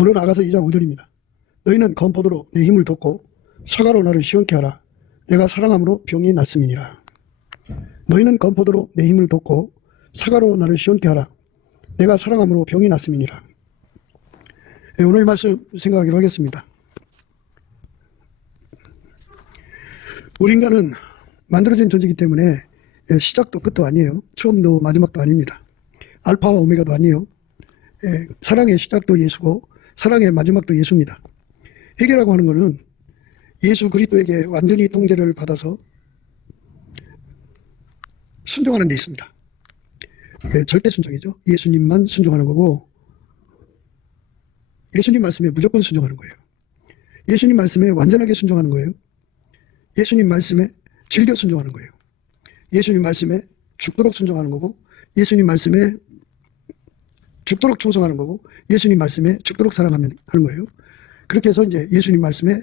오늘 나가서 2장 5절입니다. 너희는 건포도로 내 힘을 돋고 사과로 나를 시원케 하라. 내가 사랑함으로 병이 낫음이니라. 너희는 건포도로 내 힘을 돋고 사과로 나를 시원케 하라. 내가 사랑함으로 병이 낫음이니라. 오늘 말씀 생각하기로 하겠습니다. 우리 인간은 만들어진 존재이기 때문에 시작도 끝도 아니에요. 처음도 마지막도 아닙니다. 알파와 오메가도 아니에요. 사랑의 시작도 예수고 사랑의 마지막도 예수입니다. 회개라고 하는 것은 예수 그리스도에게 완전히 통제를 받아서 순종하는 데 있습니다. 절대 순종이죠. 예수님만 순종하는 거고 예수님 말씀에 무조건 순종하는 거예요. 예수님 말씀에 완전하게 순종하는 거예요. 예수님 말씀에 즐겨 순종하는 거예요. 예수님 말씀에 죽도록 순종하는 거고 예수님 말씀에 죽도록 충성하는 거고 예수님 말씀에 죽도록 사랑하는 거예요. 그렇게 해서 이제 예수님 말씀에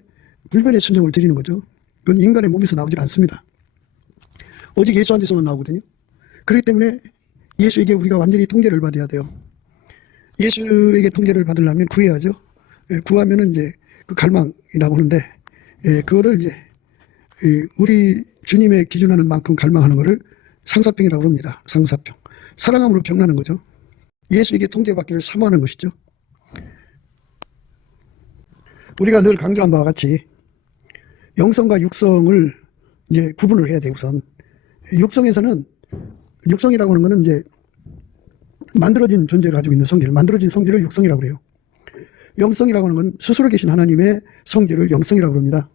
불변의 순종을 드리는 거죠. 그건 인간의 몸에서 나오질 않습니다. 오직 예수한테서만 나오거든요. 그렇기 때문에 예수에게 우리가 완전히 통제를 받아야 돼요. 예수에게 통제를 받으려면 구해야죠. 구하면은 이제 그 갈망이라고 하는데, 그거를 이제 우리 주님의 기준하는 만큼 갈망하는 거를 상사병이라고 합니다. 상사병. 사랑함으로 병나는 거죠. 예수에게 통제받기를 사모하는 것이죠. 우리가 늘 강조한 바와 같이 영성과 육성을 이제 구분을 해야 돼요. 우선 육성이라고 하는 것은 이제 만들어진 존재를 가지고 있는 성질, 만들어진 성질을 육성이라고 그래요. 영성이라고 하는 건 스스로 계신 하나님의 성질을 영성이라고 합니다.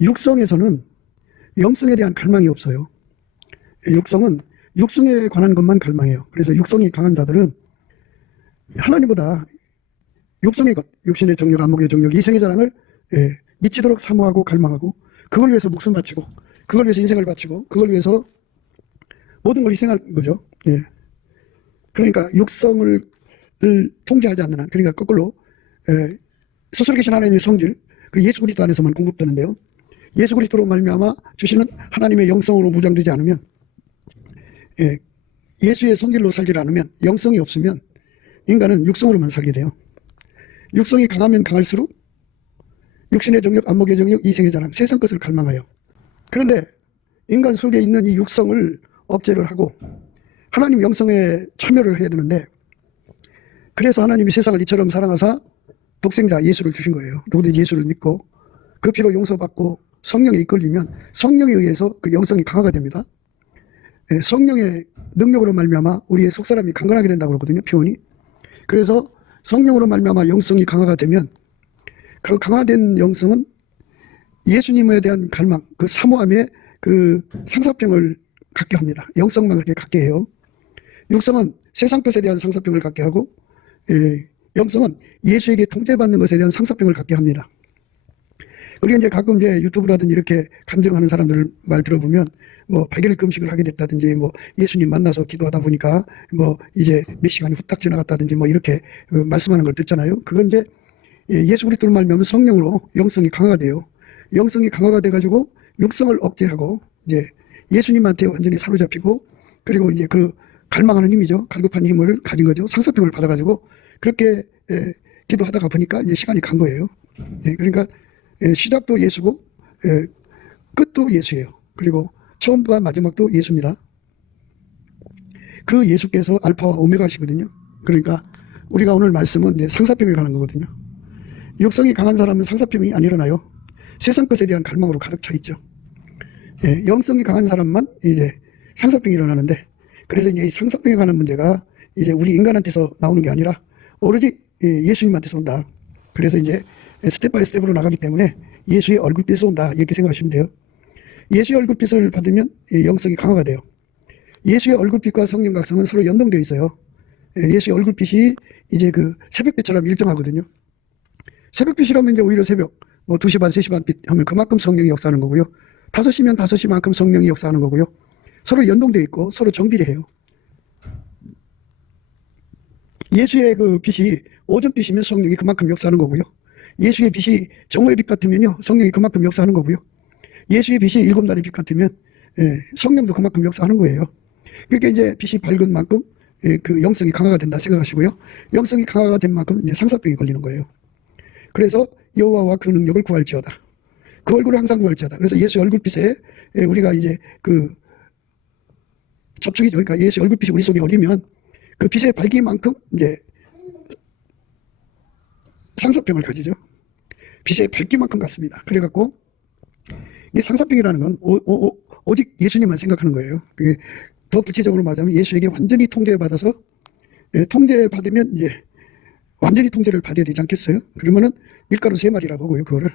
육성에서는 영성에 대한 갈망이 없어요. 육성은 육성에 관한 것만 갈망해요. 그래서 육성이 강한 자들은 하나님보다 육성의 것, 육신의 정욕, 안목의 정욕, 이생의 자랑을 미치도록 사모하고 갈망하고 그걸 위해서 목숨 바치고 그걸 위해서 인생을 바치고 그걸 위해서 모든 걸 희생한 거죠. 그러니까 육성을 통제하지 않는 한, 그러니까 거꾸로 스스로 계신 하나님의 성질, 그 예수 그리스도 안에서만 공급되는데요. 예수 그리스도로 말미암아 주시는 하나님의 영성으로 무장되지 않으면, 예수의 성질로 살지 않으면, 영성이 없으면 인간은 육성으로만 살게 돼요. 육성이 강하면 강할수록 육신의 정욕, 안목의 정욕, 이생의 자랑, 세상 것을 갈망하여. 그런데 인간 속에 있는 이 육성을 억제를 하고 하나님 영성에 참여를 해야 되는데, 그래서 하나님이 세상을 이처럼 사랑하사 독생자 예수를 주신 거예요. 누구든지 예수를 믿고 그 피로 용서받고 성령에 이끌리면 성령에 의해서 그 영성이 강화가 됩니다. 성령의 능력으로 말미암아 우리의 속사람이 강건하게 된다고 그러거든요. 표현이. 그래서 성령으로 말미암아 영성이 강화가 되면 그 강화된 영성은 예수님에 대한 갈망, 그 사모함의 그 상사병을 갖게 합니다. 영성만 그렇게 갖게 해요. 육성은 세상 것에 대한 상사병을 갖게 하고, 영성은 예수에게 통제받는 것에 대한 상사병을 갖게 합니다. 우리가 이제 가끔 이제 유튜브라든지 이렇게 간증하는 사람들 말 들어보면, 뭐 100일 금식을 하게 됐다든지, 뭐 예수님 만나서 기도하다 보니까 뭐 이제 몇 시간이 후딱 지나갔다든지 뭐 이렇게 말씀하는 걸 듣잖아요. 그건 이제 예수 그리스도를 말미암아 성령으로 영성이 강화가 돼요. 영성이 강화가 돼가지고 육성을 억제하고 이제 예수님한테 완전히 사로잡히고, 그리고 이제 그 갈망하는 힘이죠. 갈급한 힘을 가진 거죠. 상사병을 받아가지고 그렇게 기도하다가 보니까 이제 시간이 간 거예요. 그러니까 시작도 예수고 끝도 예수예요. 그리고 처음과 마지막도 예수입니다. 그 예수께서 알파와 오메가시거든요. 그러니까 우리가 오늘 말씀은 이제 상사병에 관한 거거든요. 육성이 강한 사람은 상사병이 안 일어나요. 세상 것에 대한 갈망으로 가득 차 있죠. 영성이 강한 사람만 이제 상사병이 일어나는데, 그래서 이제 이 상사병에 관한 문제가 이제 우리 인간한테서 나오는 게 아니라 오로지 예수님한테서 온다. 그래서 이제 스텝 바이 스텝으로 나가기 때문에 예수의 얼굴빛에서 온다. 이렇게 생각하시면 돼요. 예수의 얼굴빛을 받으면 영성이 강화가 돼요. 예수의 얼굴빛과 성령 각성은 서로 연동되어 있어요. 예수의 얼굴빛이 이제 그 새벽빛처럼 일정하거든요. 새벽빛이라면 이제 오히려 새벽, 뭐 2시 반, 3시 반 빛 하면 그만큼 성령이 역사하는 거고요. 5시면 5시만큼 성령이 역사하는 거고요. 서로 연동되어 있고 서로 정비례해요. 예수의 그 빛이 오전빛이면 성령이 그만큼 역사하는 거고요. 예수의 빛이 정오의 빛 같으면요 성령이 그만큼 역사하는 거고요. 예수의 빛이 7날의 빛 같으면 성령도 그만큼 역사하는 거예요. 그러니까 이제 빛이 밝은 만큼 그 영성이 강화가 된다 생각하시고요. 영성이 강화가 된 만큼 이제 상사병이 걸리는 거예요. 그래서 여호와와 그 능력을 구할지어다. 그 얼굴을 항상 구할지어다. 그래서 예수의 얼굴빛에 우리가 이제 그 접촉이죠. 그러니까 예수의 얼굴빛이 우리 속에 어리면 그 빛의 밝기만큼 이제 상사병을 가지죠. 빛의 밝기만큼 같습니다. 그래갖고 이 상사병이라는 건 오직 예수님만 생각하는 거예요. 그게 더 구체적으로 말하자면 예수에게 완전히 통제받아서 통제받으면 이제 완전히 통제를 받아야 되지 않겠어요? 그러면은 밀가루 3마리라고 하고요. 그거를.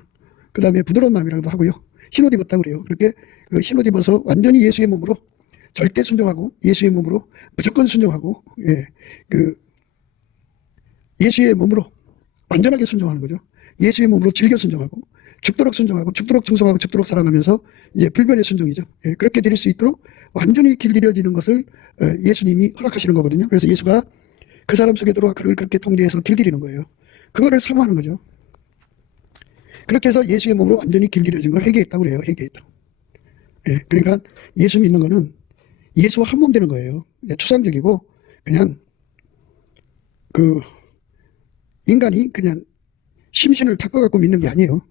그 다음에 부드러운 마음이라고도 하고요. 흰옷 입었다고 그래요. 그렇게 그 흰옷 입어서 완전히 예수의 몸으로 절대 순종하고 예수의 몸으로 무조건 순종하고 그 예수의 몸으로 완전하게 순종하는 거죠. 예수의 몸으로 즐겨 순종하고 죽도록 순종하고 죽도록 충성하고 죽도록 사랑하면서 이제 불변의 순종이죠. 그렇게 드릴 수 있도록 완전히 길들여지는 것을 예수님이 허락하시는 거거든요. 그래서 예수가 그 사람 속에 들어와 그를 그렇게 통제해서 길들이는 거예요. 그거를 사모하는 거죠. 그렇게 해서 예수의 몸으로 완전히 길들여진 걸 회개했다고 그래요. 회개했다고. 그러니까 예수 믿는 거는 예수와 한 몸 되는 거예요. 추상적이고 그냥 그 인간이 그냥 심신을 닦아갖고 믿는 게 아니에요.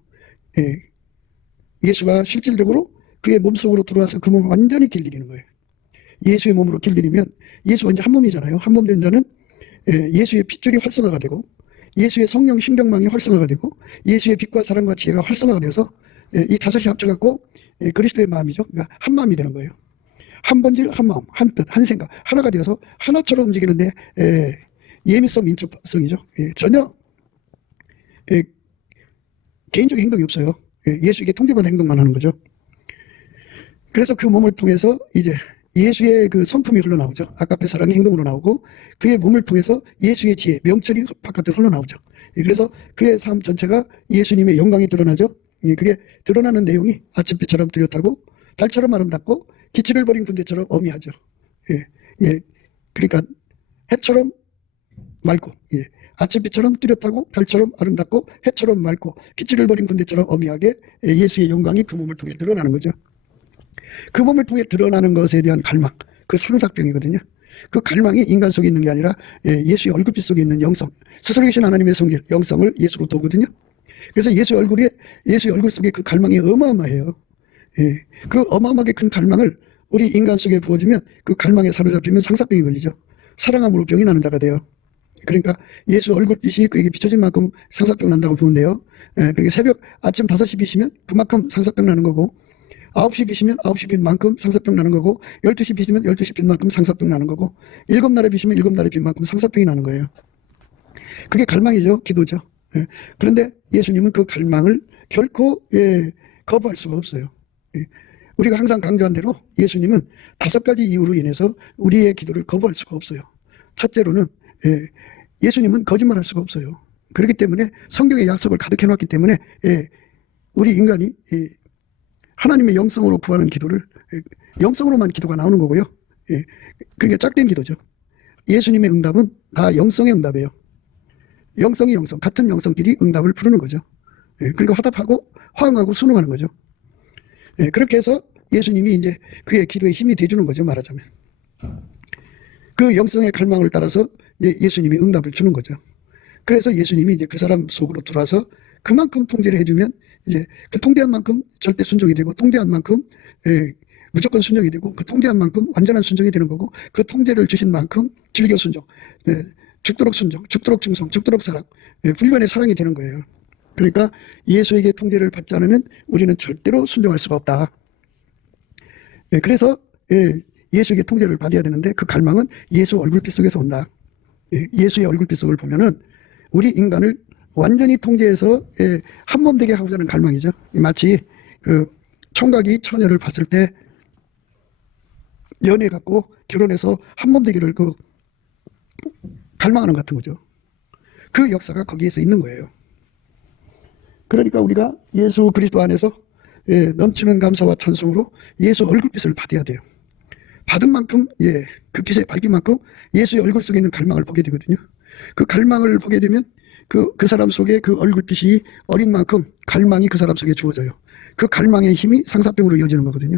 예수가 실질적으로 그의 몸속으로 들어와서 그 몸을 완전히 길들이는 거예요. 예수의 몸으로 길들이면 예수가 이제 한 몸이잖아요. 한 몸 된 자는 예수의 핏줄이 활성화가 되고 예수의 성령 신경망이 활성화가 되고 예수의 빛과 사랑과 지혜가 활성화가 돼서 이 다섯이 합쳐갖고 그리스도의 마음이죠. 그러니까 한 마음이 되는 거예요. 한 본질, 한 마음, 한 뜻, 한 생각, 하나가 되어서 하나처럼 움직이는데 예민성, 민첩성이죠. 전혀 개인적인 행동이 없어요. 예수에게 통제받은 행동만 하는 거죠. 그래서 그 몸을 통해서 이제 예수의 그 성품이 흘러나오죠. 아까의 사랑의 행동으로 나오고 그의 몸을 통해서 예수의 지혜, 명철이 바깥으로 흘러나오죠. 그래서 그의 삶 전체가 예수님의 영광이 드러나죠. 그게 드러나는 내용이 아침빛처럼 뚜렷하고 달처럼 아름답고 기치를 버린 군대처럼 어미하죠. 그러니까 해처럼 맑고 아침빛처럼 뚜렷하고 달처럼 아름답고 해처럼 맑고 기치를 버린 군대처럼 어미하게 예수의 영광이 그 몸을 통해 드러나는 거죠. 그 몸을 통해 드러나는 것에 대한 갈망, 그 상사병이거든요. 그 갈망이 인간 속에 있는 게 아니라 예수의 얼굴빛 속에 있는 영성, 스스로 계신 하나님의 성질, 영성을 예수로 도거든요. 그래서 예수의 얼굴 속에 그 갈망이 어마어마해요. 그 어마어마하게 큰 갈망을 우리 인간 속에 부어주면 그 갈망에 사로잡히면 상사병이 걸리죠. 사랑함으로 병이 나는 자가 돼요. 그러니까 예수 얼굴빛이 그에게 비춰진 만큼 상사병 난다고 보면 돼요. 그러니까 새벽 아침 5시 비시면 그만큼 상사병 나는 거고 9시 비시면 9시 빛 만큼 상사병 나는 거고 12시 비시면 12시 빛 만큼 상사병 나는 거고 7날에 비시면 7날에 빛 만큼 상사병이 나는 거예요. 그게 갈망이죠. 기도죠. 그런데 예수님은 그 갈망을 결코 거부할 수가 없어요. 우리가 항상 강조한 대로 예수님은 5가지 이유로 인해서 우리의 기도를 거부할 수가 없어요. 첫째로는 예수님은 거짓말할 수가 없어요. 그렇기 때문에 성경의 약속을 가득 해놨기 때문에 우리 인간이 하나님의 영성으로 구하는 기도를 영성으로만 기도가 나오는 거고요. 그게 짝된 기도죠. 예수님의 응답은 다 영성의 응답이에요. 영성이 영성, 같은 영성끼리 응답을 부르는 거죠. 그리고 화답하고 화응하고 순응하는 거죠. 그렇게 해서 예수님이 이제 그의 기도에 힘이 돼주는 거죠. 말하자면 그 영성의 갈망을 따라서 예수님이 응답을 주는 거죠. 그래서 예수님이 이제 그 사람 속으로 들어와서 그만큼 통제를 해주면 이제 그 통제한 만큼 절대 순종이 되고 통제한 만큼 무조건 순종이 되고 그 통제한 만큼 완전한 순종이 되는 거고 그 통제를 주신 만큼 즐겨 순종, 죽도록 순종, 죽도록 충성, 죽도록 사랑, 불변의 사랑이 되는 거예요. 그러니까 예수에게 통제를 받지 않으면 우리는 절대로 순종할 수가 없다. 그래서 예수에게 통제를 받아야 되는데 그 갈망은 예수 얼굴빛 속에서 온다. 예수의 얼굴빛 속을 보면은 우리 인간을 완전히 통제해서 한 몸 되게 하고자 하는 갈망이죠. 마치 그 총각이 처녀를 봤을 때 연애 갖고 결혼해서 한 몸 되기를 그 갈망하는 것 같은 거죠. 그 역사가 거기에서 있는 거예요. 그러니까 우리가 예수 그리스도 안에서 넘치는 감사와 찬송으로 예수 얼굴빛을 받아야 돼요. 받은 만큼 그 빛의 밝긴 만큼 예수의 얼굴 속에 있는 갈망을 보게 되거든요. 그 갈망을 보게 되면 그 사람 속에 그 얼굴빛이 어린 만큼 갈망이 그 사람 속에 주어져요. 그 갈망의 힘이 상사병으로 이어지는 거거든요.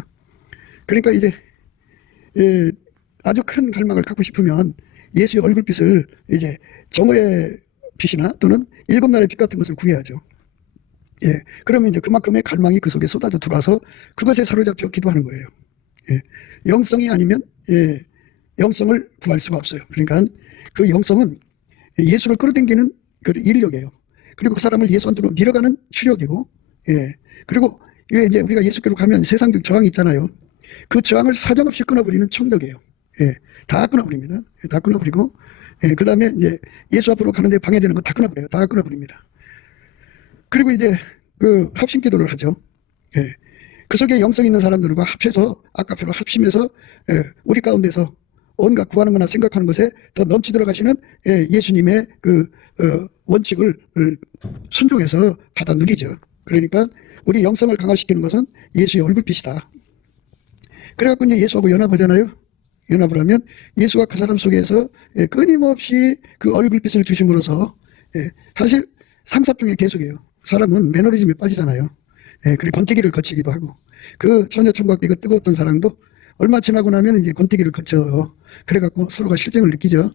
그러니까 이제 아주 큰 갈망을 갖고 싶으면 예수의 얼굴빛을 이제 정오의 빛이나 또는 일곱 날의 빛 같은 것을 구해야죠. 예. 그러면 이제 그만큼의 갈망이 그 속에 쏟아져 들어와서 그것에 사로잡혀 기도하는 거예요. 예. 영성이 아니면, 예, 영성을 구할 수가 없어요. 그러니까 그 영성은 예수를 끌어당기는 그 인력이에요. 그리고 그 사람을 예수 안으로 밀어가는 추력이고, 예. 그리고 이제 우리가 예수께로 가면 세상적 저항이 있잖아요. 그 저항을 사정없이 끊어버리는 청력이에요. 예. 다 끊어버립니다. 예, 다 끊어버리고, 예. 그 다음에 이제 예수 앞으로 가는데 방해되는 건 다 끊어버려요. 다 끊어버립니다. 그리고 이제 그 합심 기도를 하죠. 예. 그 속에 영성 있는 사람들과 합해서 아까표로 합심해서, 예, 우리 가운데서 온갖 구하는 거나 생각하는 것에 더 넘치 들어가시는, 예, 예수님의 그 원칙을 순종해서 받아 누리죠. 그러니까 우리 영성을 강화시키는 것은 예수의 얼굴빛이다. 그래갖고 이제 예수하고 연합하잖아요. 연합을 하면 예수가 그 사람 속에서, 예, 끊임없이 그 얼굴빛을 주심으로써, 예, 사실 상사병의 계속이에요. 사람은 매너리즘에 빠지잖아요. 예, 그리고 권태기를 거치기도 하고, 그 처녀 총각 때 그 뜨거웠던 사랑도 얼마 지나고 나면 이제 권태기를 거쳐요. 그래갖고 서로가 실증을 느끼죠.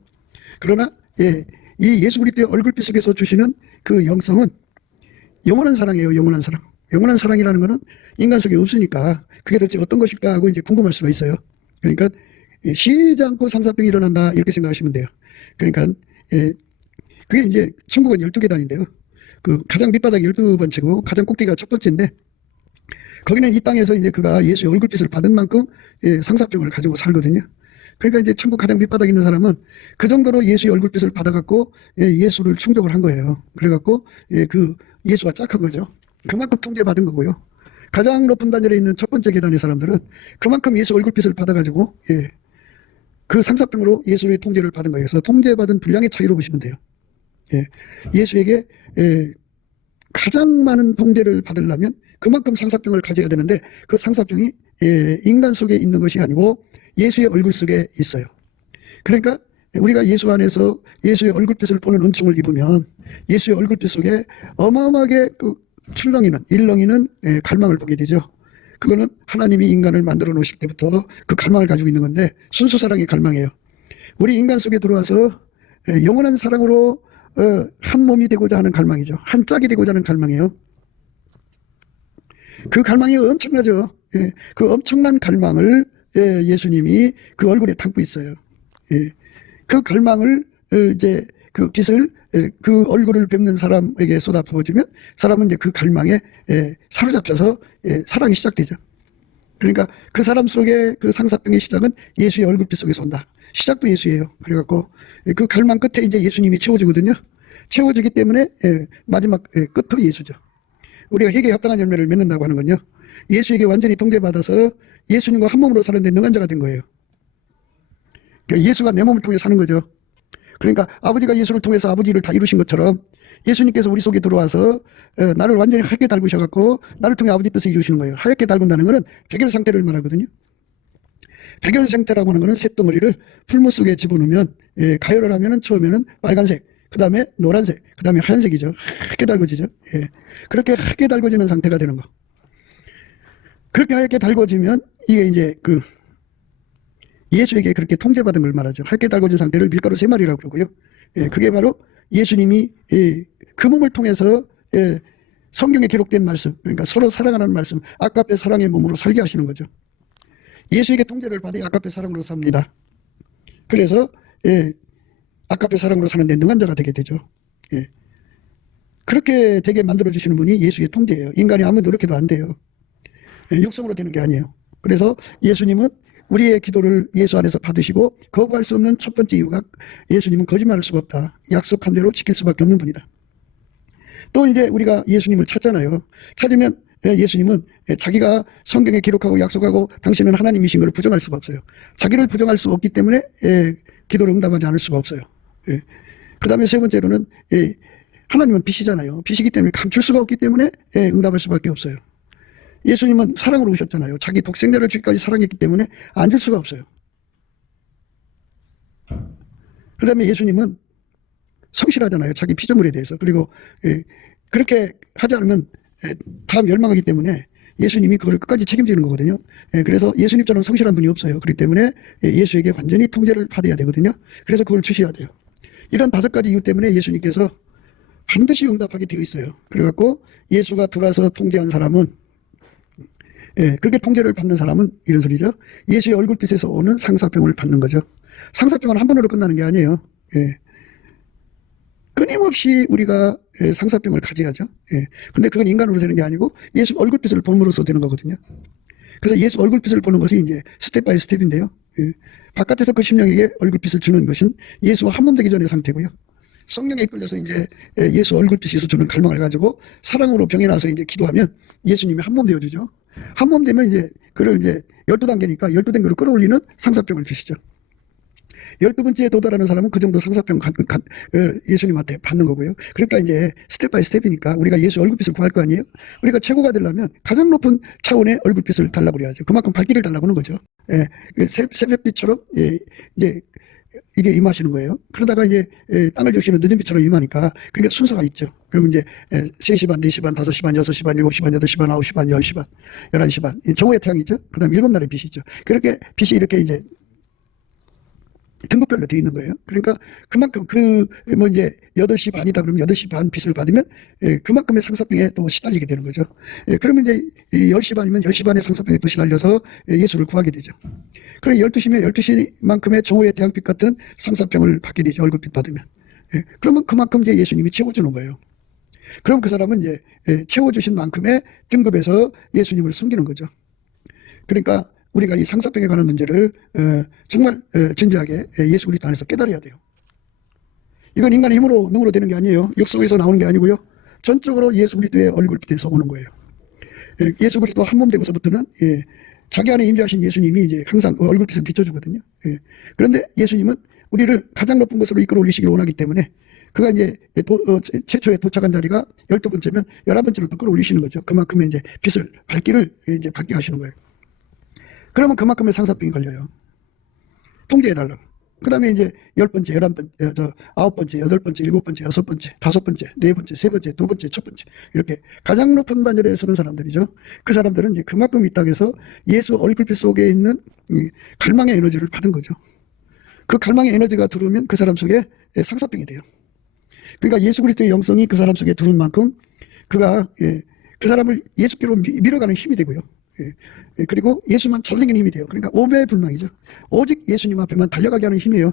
그러나, 예, 이 예수 그리스도의 얼굴빛 속에서 주시는 그 영성은 영원한 사랑이에요. 영원한 사랑. 영원한 사랑이라는 거는 인간 속에 없으니까 그게 도대체 어떤 것일까 하고 이제 궁금할 수가 있어요. 그러니까 쉬지 않고 상사병이 일어난다 이렇게 생각하시면 돼요. 그러니까, 예, 그게 이제 천국은 12계단인데요. 그 가장 밑바닥이 12번째고 가장 꼭대기가 첫 번째인데, 거기는 이 땅에서 이제 그가 예수의 얼굴빛을 받은 만큼, 예, 상사병을 가지고 살거든요. 그러니까 이제 천국 가장 밑바닥에 있는 사람은 그 정도로 예수의 얼굴빛을 받아갖고, 예, 예수를 충족을 한 거예요. 그래갖고, 예, 그 예수가 짝한 거죠. 그만큼 통제받은 거고요. 가장 높은 단열에 있는 첫 번째 계단의 사람들은 그만큼 예수 얼굴빛을 받아가지고, 예, 그 상사병으로 예수의 통제를 받은 거예요. 그래서 통제받은 분량의 차이로 보시면 돼요. 예, 예수에게, 예, 가장 많은 통제를 받으려면 그만큼 상사병을 가져야 되는데, 그 상사병이, 예, 인간 속에 있는 것이 아니고 예수의 얼굴 속에 있어요. 그러니까 우리가 예수 안에서 예수의 얼굴빛을 보는 은총을 입으면 예수의 얼굴빛 속에 어마어마하게 그 출렁이는, 일렁이는, 예, 갈망을 보게 되죠. 그거는 하나님이 인간을 만들어 놓으실 때부터 그 갈망을 가지고 있는 건데, 순수 사랑의 갈망이에요. 우리 인간 속에 들어와서, 예, 영원한 사랑으로 한 몸이 되고자 하는 갈망이죠. 한 짝이 되고자 하는 갈망이에요. 그 갈망이 엄청나죠. 예, 그 엄청난 갈망을, 예, 예수님이 그 얼굴에 담고 있어요. 예, 그 갈망을, 이제 그 빛을, 예, 그 얼굴을 뵙는 사람에게 쏟아 부어주면 사람은 이제 그 갈망에, 예, 사로잡혀서, 예, 사랑이 시작되죠. 그러니까 그 사람 속에 그 상사병의 시작은 예수의 얼굴빛 속에서 온다. 시작도 예수예요. 그래갖고 그 갈망 끝에 이제 예수님이 채워주거든요. 채워주기 때문에, 예, 마지막, 예, 끝은 예수죠. 우리가 회개에 합당한 열매를 맺는다고 하는 건요, 예수에게 완전히 통제받아서 예수님과 한 몸으로 사는데 능한 자가 된 거예요. 그러니까 예수가 내 몸을 통해 사는 거죠. 그러니까 아버지가 예수를 통해서 아버지를 다 이루신 것처럼 예수님께서 우리 속에 들어와서, 나를 완전히 하얗게 달구셔갖고 나를 통해 아버지 뜻을 이루시는 거예요. 하얗게 달군다는 것은 백열 상태를 말하거든요. 백열 상태라고 하는 것은 쇳덩어리를 풀무 속에 집어넣으면, 예, 가열을 하면은 처음에는 빨간색, 그 다음에 노란색, 그 다음에 하얀색이죠. 하얗게 달궈지죠. 예. 그렇게 하얗게 달궈지는 상태가 되는 거. 그렇게 하얗게 달궈지면 이게 이제 그 예수에게 그렇게 통제받은 걸 말하죠. 하얗게 달궈진 상태를 밀가루 3마리라고 그러고요. 예, 그게 바로 예수님이, 예, 그 몸을 통해서, 예, 성경에 기록된 말씀, 그러니까 서로 사랑하는 말씀, 아까페 사랑의 몸으로 살게 하시는 거죠. 예수에게 통제를 받아 아까페 사랑으로 삽니다. 그래서, 예, 아까페 사랑으로 사는데 능한 자가 되게 되죠. 예. 그렇게 되게 만들어주시는 분이 예수의 통제예요. 인간이 아무리 노력해도 안 돼요. 예, 육성으로 되는 게 아니에요. 그래서 예수님은 우리의 기도를 예수 안에서 받으시고 거부할 수 없는 첫 번째 이유가 예수님은 거짓말할 수가 없다. 약속한 대로 지킬 수밖에 없는 분이다. 또 이제 우리가 예수님을 찾잖아요. 찾으면, 예, 예수님은, 예, 자기가 성경에 기록하고 약속하고 당신은 하나님이신 것을 부정할 수가 없어요. 자기를 부정할 수 없기 때문에, 예, 기도를 응답하지 않을 수가 없어요. 예. 그 다음에 세 번째로는, 예, 하나님은 빛이잖아요. 빛이기 때문에 감출 수가 없기 때문에, 예, 응답할 수밖에 없어요. 예수님은 사랑으로 오셨잖아요. 자기 독생자를 주기까지 사랑했기 때문에 안 줄 수가 없어요. 그 다음에 예수님은 성실하잖아요. 자기 피조물에 대해서. 그리고, 예, 그렇게 하지 않으면, 예, 다 멸망하기 때문에 예수님이 그걸 끝까지 책임지는 거거든요. 그래서 예수님처럼 성실한 분이 없어요. 그렇기 때문에 예수에게 완전히 통제를 받아야 되거든요. 그래서 그걸 주셔야 돼요. 이런 5가지 이유 때문에 예수님께서 반드시 응답하게 되어 있어요. 그래갖고 예수가 들어와서 통제한 사람은, 그렇게 통제를 받는 사람은 이런 소리죠. 예수의 얼굴빛에서 오는 상사병을 받는 거죠. 상사병은 한 번으로 끝나는 게 아니에요. 끊임없이 우리가 상사병을 가져야죠. 근데 그건 인간으로 되는 게 아니고 예수 얼굴빛을 봄으로써 되는 거거든요. 그래서 예수 얼굴빛을 보는 것이 이제 스텝 바이 스텝인데요. 바깥에서 그 심령에게 얼굴빛을 주는 것은 예수와 한 몸 되기 전의 상태고요. 성령에 이끌려서 이제 예수 얼굴빛에서 주는 갈망을 가지고 사랑으로 병에 나서 이제 기도하면 예수님이 한 몸 되어주죠. 한 몸 되면 이제 그걸 이제 12단계니까 12단계로 끌어올리는 상사병을 주시죠. 12번째에 도달하는 사람은 그 정도 상사병 예수님한테 받는 거고요. 그러니까 이제 스텝 바이 스텝이니까 우리가 예수 얼굴빛을 구할 거 아니에요? 우리가 최고가 되려면 가장 높은 차원의 얼굴빛을 달라고 그래야죠. 그만큼 밝기를 달라고 하는 거죠. 새벽빛처럼, 이제 이게 임하시는 거예요. 그러다가 이제 땅을 적시는 늦은 빛처럼 임하니까 그게 순서가 있죠. 그러면 이제 3시 반, 4시 반, 5시 반, 6시 반, 7시 반, 8시 반, 9시 반, 10시 반, 11시 반. 정오의 태양이 있죠. 그 다음에 7날의 빛이 있죠. 그렇게 빛이 이렇게 이제 등급별로 되어 있는 거예요. 그러니까 그만큼 이제 8시 반이다 그러면 8시 반 빛을 받으면 그만큼의 상사병에 또 시달리게 되는 거죠. 그러면 이제 10시 반이면 10시 반의 상사병에 또 시달려서 예수를 구하게 되죠. 그럼 12시면 12시만큼의 정오의 태양빛 같은 상사병을 받게 되죠. 얼굴빛 받으면. 그러면 그만큼 이제 예수님이 채워주는 거예요. 그럼 그 사람은 이제 채워주신 만큼의 등급에서 예수님을 섬기는 거죠. 그러니까 우리가 이 상사병에 관한 문제를 정말 진지하게 예수 그리스도 안에서 깨달아야 돼요. 이건 인간의 힘으로 능으로 되는 게 아니에요. 육성에서 나오는 게 아니고요. 전적으로 예수 그리스도의 얼굴빛에서 오는 거예요. 예수 그리스도 한 몸 되고서부터는 자기 안에 임재하신 예수님이 이제 항상 그 얼굴빛을 비춰주거든요. 그런데 예수님은 우리를 가장 높은 곳으로 이끌어 올리시기를 원하기 때문에 그가 이제 최초에 도착한 자리가 12번째면 11번째로 또 끌어올리시는 거죠. 그만큼의 이제 빛을 밝기를 이제 밝게 하시는 거예요. 그러면 그만큼의 상사병이 걸려요. 통제해달라고. 그 다음에 이제 10번째, 11번째, 9번째, 8번째, 7번째, 6번째, 5번째, 4번째, 3번째, 2번째, 첫 번째. 이렇게 가장 높은 반열에 서는 사람들이죠. 그 사람들은 이제 그만큼 이 땅에서 예수 얼굴빛 속에 있는 갈망의 에너지를 받은 거죠. 그 갈망의 에너지가 들어오면 그 사람 속에 상사병이 돼요. 그러니까 예수 그리스도의 영성이 그 사람 속에 들어온 만큼 그가 그 사람을 예수께로 밀어가는 힘이 되고요. 그리고 예수만 잘생기는 힘이 돼요. 그러니까 오배불망이죠. 오직 예수님 앞에만 달려가게 하는 힘이에요.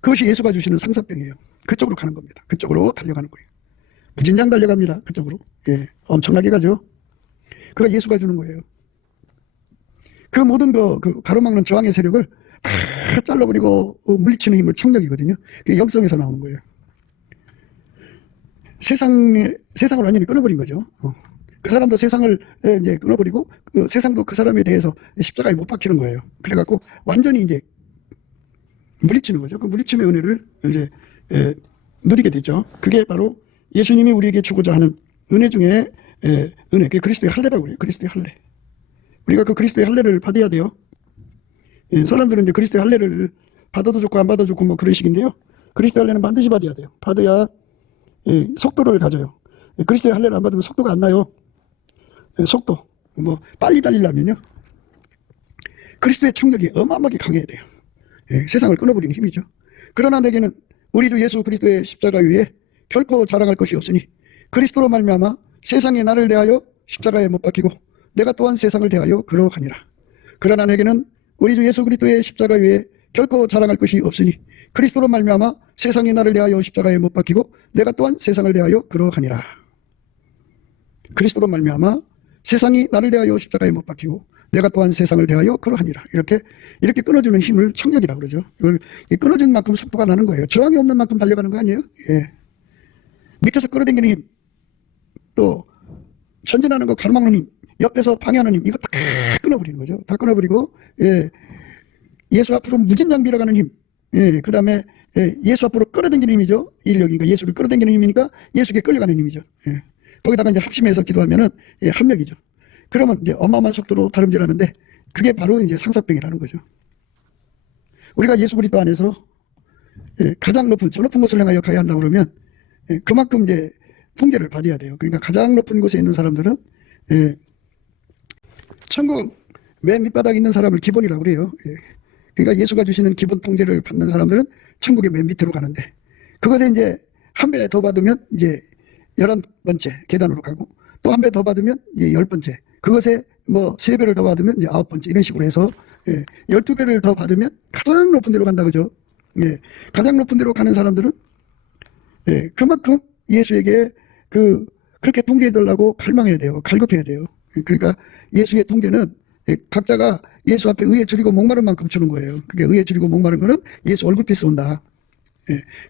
그것이 예수가 주시는 상사병이에요. 그쪽으로 가는 겁니다. 그쪽으로 달려가는 거예요. 무진장 달려갑니다. 그쪽으로. 엄청나게 가죠. 그가 예수가 주는 거예요. 그 모든 그 가로막는 저항의 세력을 다 잘라버리고 물리치는 힘을 청력이거든요. 그게 영성에서 나오는 거예요. 세상을 완전히 끊어버린 거죠. 그 사람도 세상을 이제 끊어버리고 그 세상도 그 사람에 대해서 십자가에 못 박히는 거예요. 그래갖고 완전히 이제 물리치는 거죠. 그 물리침의 은혜를 이제 누리게 되죠. 그게 바로 예수님이 우리에게 주고자 하는 은혜 중에 은혜. 그게 그리스도의 할례라고 그래요. 그리스도의 할례. 우리가 그 그리스도의 할례를 받아야 돼요. 사람들은 이제 그리스도의 할례를 받아도 좋고 안 받아도 좋고 뭐 그런 식인데요. 그리스도의 할례는 반드시 받아야 돼요. 받아야 속도를 가져요. 그리스도의 할례를 안 받으면 속도가 안 나요. 속도, 뭐 빨리 달리려면요 그리스도의 청력이 어마어마하게 강해야 돼요. 세상을 끊어버리는 힘이죠. 그러나 내게는 우리 주 예수 그리스도의 십자가 위에 결코 자랑할 것이 없으니 그리스도로 말미암아 세상이 나를 대하여 십자가에 못 박히고 내가 또한 세상을 대하여 그러하니라. 그러나 내게는 우리 주 예수 그리스도의 십자가 위에 결코 자랑할 것이 없으니 그리스도로 말미암아 세상이 나를 대하여 십자가에 못 박히고 내가 또한 세상을 대하여 그러하니라. 그리스도로 말미암아 세상이 나를 대하여 십자가에 못 박히고 내가 또한 세상을 대하여 그러하니라. 이렇게 끊어주는 힘을 청력이라고 그러죠. 이걸 끊어준 만큼 속도가 나는 거예요. 저항이 없는 만큼 달려가는 거 아니에요? 밑에서 끌어당기는 힘, 또 전진하는 거 가로막는 힘, 옆에서 방해하는 힘, 이거 다 끊어버리는 거죠. 다 끊어버리고 예수 앞으로 무진장 밀어가는 힘, 그 다음에 예수 앞으로 끌어당기는 힘이죠. 인력이니까 예수를 끌어당기는 힘이니까 예수께 끌려가는 힘이죠. 거기다가 이제 합심해서 기도하면은 합력이죠. 그러면 이제 어마어마한 속도로 다름질하는데 그게 바로 이제 상사병이라는 거죠. 우리가 예수 그리스도 안에서 가장 높은 저 높은 곳을 향하여 가야 한다고 그러면 그만큼 이제 통제를 받아야 돼요. 그러니까 가장 높은 곳에 있는 사람들은 예, 천국 맨 밑바닥에 있는 사람을 기본이라고 그래요. 예. 그러니까 예수가 주시는 기본 통제를 받는 사람들은 천국의 맨 밑으로 가는데, 그것에 이제 한 배 더 받으면 이제 11번째 계단으로 가고, 또 한 배 더 받으면 이제 10번째, 그것에 뭐 3배를 더 받으면 이제 9번째, 이런 식으로 해서 12배를 더 받으면 가장 높은 데로 간다, 그죠? 예. 가장 높은 데로 가는 사람들은 그만큼 예수에게 그렇게 통제해달라고 갈망해야 돼요. 갈급해야 돼요. 그러니까 예수의 통제는 각자가 예수 앞에 의에 줄이고 목마른 만큼 주는 거예요. 그게 의에 줄이고 목마른 거는 예수 얼굴빛에 온다.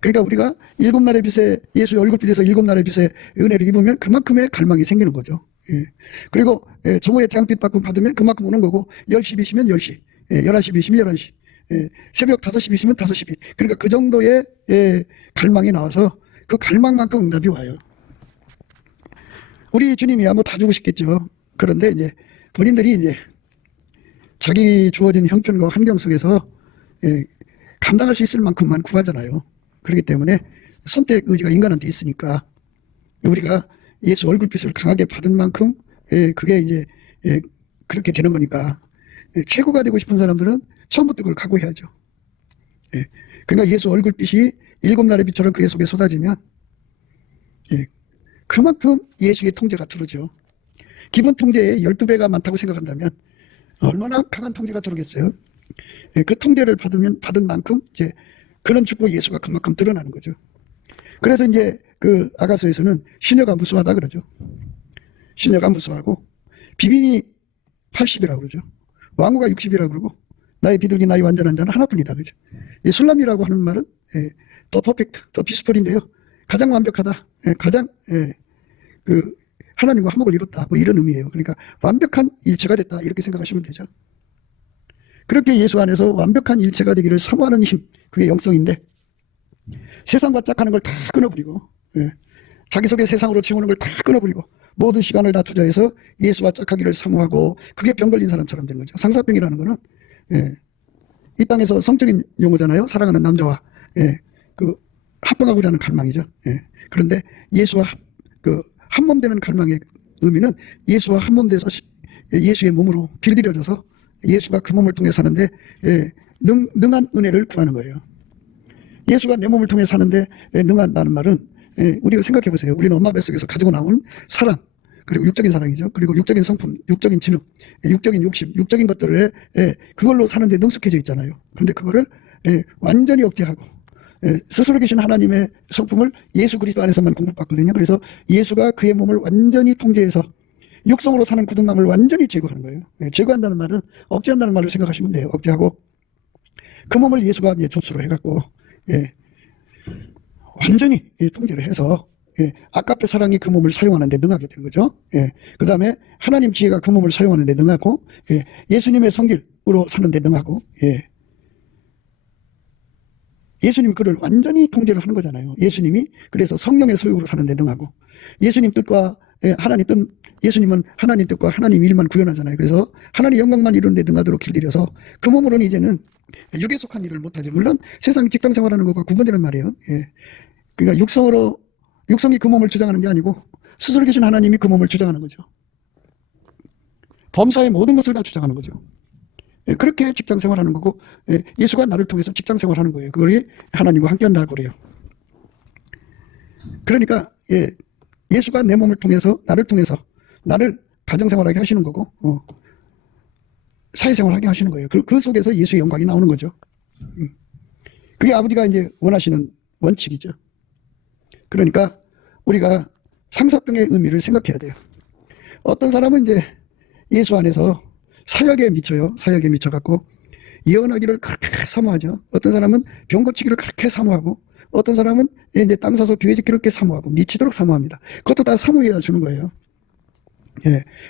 그러니까 우리가 7날의 빛에, 예수의 얼굴빛에서 7날의 빛에 은혜를 입으면 그만큼의 갈망이 생기는 거죠. 그리고 정오의 태양빛 받으면 그만큼 오는 거고, 10시 비시면 10시, 11시 비시면 11시, 새벽 5시 비시면 5시 비. 그러니까 그 정도의 갈망이 나와서 그 갈망만큼 응답이 와요. 우리 주님이야 뭐 다 주고 싶겠죠. 그런데 이제 본인들이 이제 자기 주어진 형편과 환경 속에서 감당할 수 있을 만큼만 구하잖아요. 그렇기 때문에 선택 의지가 인간한테 있으니까 우리가 예수 얼굴빛을 강하게 받은 만큼 그게 이제 그렇게 되는 거니까, 최고가 되고 싶은 사람들은 처음부터 그걸 각오해야죠. 그러니까 예수 얼굴빛이 7날의 빛처럼 그의 속에 쏟아지면 그만큼 예수의 통제가 들어오죠. 기본 통제에 12배가 많다고 생각한다면 얼마나 강한 통제가 들어오겠어요. 그 통제를 받은 만큼 이제 그런 축복 예수가 그만큼 드러나는 거죠. 그래서 이제 그 아가서에서는 시녀가 무수하다 그러죠. 시녀가 무수하고 비빈이 80이라고 그러죠. 왕후가 60이라고 그러고 나의 비둘기 나의 완전한 자는 하나뿐이다 그죠. 이 술람이라고 하는 말은 더 퍼펙트, 더 피스풀인데요. 가장 완벽하다, 가장 그 하나님과 화목을 이뤘다, 뭐 이런 의미예요. 그러니까 완벽한 일체가 됐다, 이렇게 생각하시면 되죠. 그렇게 예수 안에서 완벽한 일체가 되기를 사모하는 힘, 그게 영성인데, 세상과 짝하는 걸 다 끊어버리고, 자기 속에 세상으로 채우는 걸 다 끊어버리고 모든 시간을 다 투자해서 예수와 짝하기를 사모하고, 그게 병 걸린 사람처럼 되는 거죠. 상사병이라는 거는 이 땅에서 성적인 용어잖아요. 사랑하는 남자와 그 합병하고자 하는 갈망이죠. 그런데 예수와 한 몸 되는 갈망의 의미는 예수와 한 몸 돼서 예수의 몸으로 길들여져서 예수가 그 몸을 통해 사는데 능한 은혜를 구하는 거예요. 예수가 내 몸을 통해 사는데 능한다는 말은, 우리가 생각해 보세요. 우리는 엄마 뱃속에서 가지고 나온 사랑, 그리고 육적인 사랑이죠. 그리고 육적인 성품, 육적인 진흙, 육적인 욕심, 육적인 것들을 그걸로 사는데 능숙해져 있잖아요. 그런데 그거를 완전히 억제하고 스스로 계신 하나님의 성품을 예수 그리스도 안에서만 공급받거든요. 그래서 예수가 그의 몸을 완전히 통제해서 육성으로 사는 굳은감을 완전히 제거하는 거예요. 제거한다는 말은 억제한다는 말로 생각하시면 돼요. 억제하고 그 몸을 예수가 이제 접수로 해갖고 완전히 통제를 해서 아깝게 사랑이 그 몸을 사용하는 데 능하게 되는 거죠. 그 다음에 하나님 지혜가 그 몸을 사용하는 데 능하고, 예수님의 성길으로 사는 데 능하고, 예수님 그를 완전히 통제를 하는 거잖아요. 예수님이 그래서 성령의 소유로 사는 데 능하고, 예수님 뜻과 하나님 뜻, 예수님은 하나님 뜻과 하나님 일만 구현하잖아요. 그래서 하나님 영광만 이루는 데 능하도록 길들여서 그 몸으로는 이제는 육에 속한 일을 못하지. 물론 세상 직장 생활하는 것과 구분되는 말이에요. 그러니까 육성이 그 몸을 주장하는 게 아니고 스스로 계신 하나님이 그 몸을 주장하는 거죠. 범사의 모든 것을 다 주장하는 거죠. 그렇게 직장 생활하는 거고, 예수가 나를 통해서 직장 생활하는 거예요. 그걸 하나님과 함께 한다고 그래요. 그러니까 예수가 내 몸을 통해서 나를 가정생활하게 하시는 거고, 사회생활하게 하시는 거예요. 그 속에서 예수의 영광이 나오는 거죠. 그게 아버지가 이제 원하시는 원칙이죠. 그러니까 우리가 상사병의 의미를 생각해야 돼요. 어떤 사람은 이제 예수 안에서 사역에 미쳐요. 사역에 미쳐갖고 예언하기를 그렇게 사모하죠. 어떤 사람은 병 고치기를 그렇게 사모하고, 어떤 사람은 이제 땅 사서 교회 짓기를 그렇게 사모하고 미치도록 사모합니다. 그것도 다 사모해야 주는 거예요.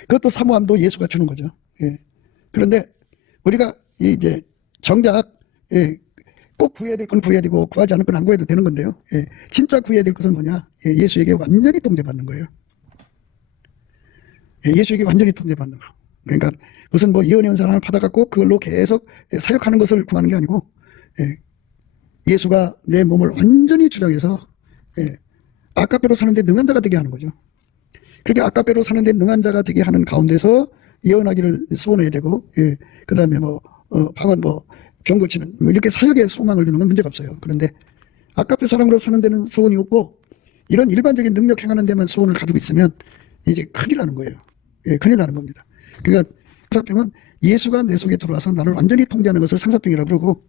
그것도 사모함도 예수가 주는 거죠. 그런데 우리가 이제 정작 꼭 구해야 될 건 구해야 되고 구하지 않을 건 안 구해도 되는 건데요. 진짜 구해야 될 것은 뭐냐? 예수에게 완전히 통제받는 거예요. 예수에게 완전히 통제받는 거. 그러니까 무슨 뭐 예언의 은사 하나를 받아갖고 그걸로 계속 사역하는 것을 구하는 게 아니고, 예수가 내 몸을 완전히 주장해서 아까대로 사는데 능한 자가 되게 하는 거죠. 그렇게 아까페로 사는데 능한 자가 되게 하는 가운데서 예언하기를 소원해야 되고, 예, 그 다음에 방언 병 고치는 이렇게 사역에 소망을 두는 건 문제가 없어요. 그런데 아까페 사랑으로 사는 데는 소원이 없고 이런 일반적인 능력 행하는 데만 소원을 가지고 있으면 이제 큰일 나는 거예요. 예, 큰일 나는 겁니다. 그러니까 상사병은 예수가 내 속에 들어와서 나를 완전히 통제하는 것을 상사병이라고 그러고,